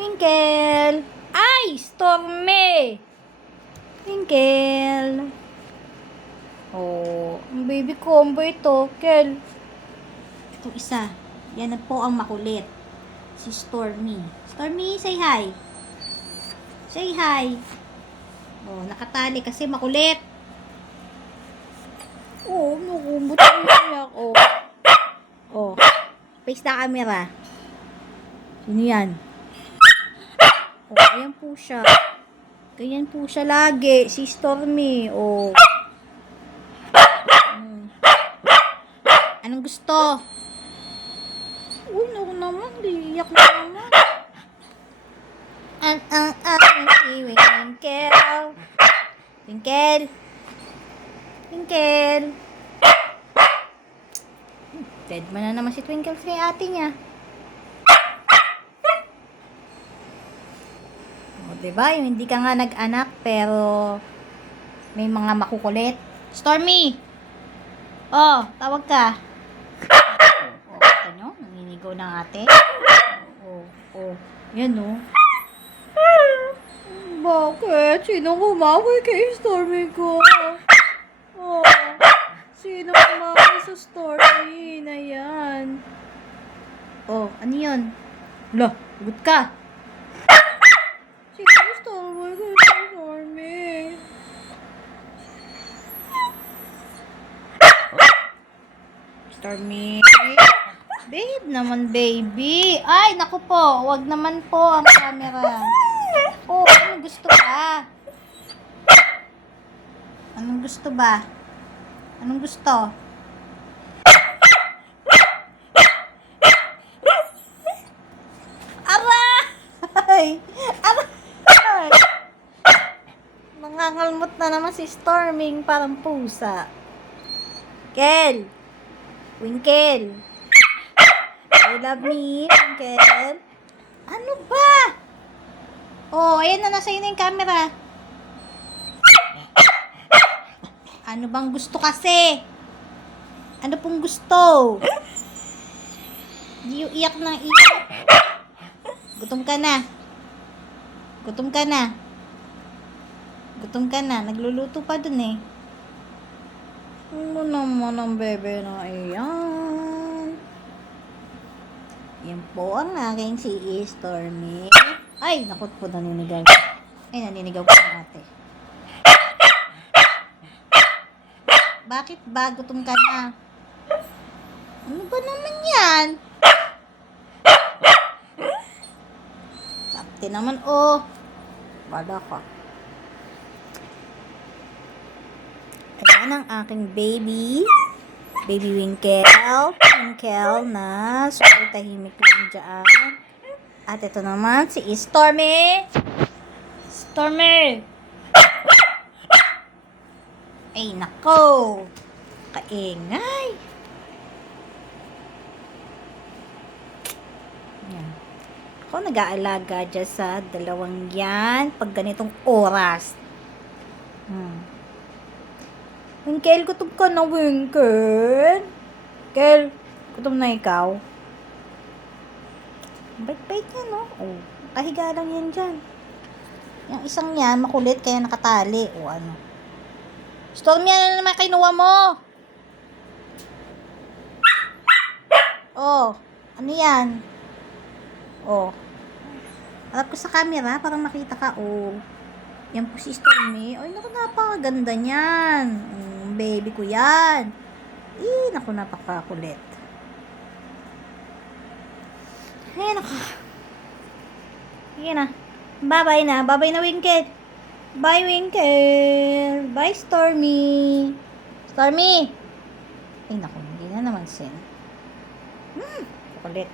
Twinkle! Ay! Stormy! Twinkle! Oh, ang baby combo ito, Kel. Ito isa. Yan na po ang makulit. Si Stormy. Stormy, say hi. Say hi. Oh, nakatali kasi makulit. Oh, nakumbot ang iyak. Oh. Oh. Face na camera. Sino yan? Oh, ayan po siya. Ganyan po siya lagi. Si Stormy. Oh. Anong gusto? Uy, naku naman. Iyak na naman. Si Twinkle. Twinkle. Twinkle. Dead man na naman si Twinkle kay ate niya. O, diba? Yung hindi ka nga nag-anak, pero may mga makukulit. Stormy! Oh, tawag ka. Oh, kita nyo? Naninigaw ng ate. Oh, oh. Yan, oh. Bakit? Sino kumaway kay Stormy ko? Oh, sino kumaway sa Stormy na yan? Oh, ano yun? Lah, lagot ka. Sino Stormy kay Stormy? Stormy. Babe naman, baby. Ay, naku po. Wag naman po ang camera. Oh, anong gusto ba? Anong gusto ba? Anong gusto? Aray! Aray! Nangangalmot na naman si Storming parang pusa. Kel! Twinkle! You love me, Twinkle? Ano ba? Oh, ayan na, nasa iyo na yung camera. Ano bang gusto kasi? Ano pong gusto? Di yung iyak ng iyak. Gutom ka na. Gutom ka na. Gutom ka na. Nagluluto pa dun eh. Ano naman ang bebe na iyan? Yan po ang aking si Stormy. Ay, nakot po, naninigaw. Ay, naninigaw po ang ate. Bakit ba? Gutom ka na. Ano ba naman yan? Sakti naman, oh. Bala ka. Ayan ang aking baby. Baby Winkle. Winkle na super tahimik lang dyan. At ito naman si Stormy. Stormy! Ay, nako! Kaingay! Yan. Ako nag-aalaga dyan sa dalawang yan pag ganitong oras. Winkle, gutom ka na, Winkle. Kel, gutom na ikaw. Bait-bait yan, no? Oh, kahiga lang yan dyan. Yung isang yan, makulit, kaya nakatali. O ano. Stormy, ano naman kinuha mo? Oh, ano yan? Oh. Harap ko sa camera para makita ka. Oh. Yan po si Stormy. Ay, naku, napakaganda niyan. Baby ko yan. Eh, naku, napakakulit. Ay, naku. Sige na. Bye-bye na. Bye-bye na, Winkle. Bye, Winkle. Bye, Stormy. Stormy! Ay, naku, hindi na naman sin. Kulit.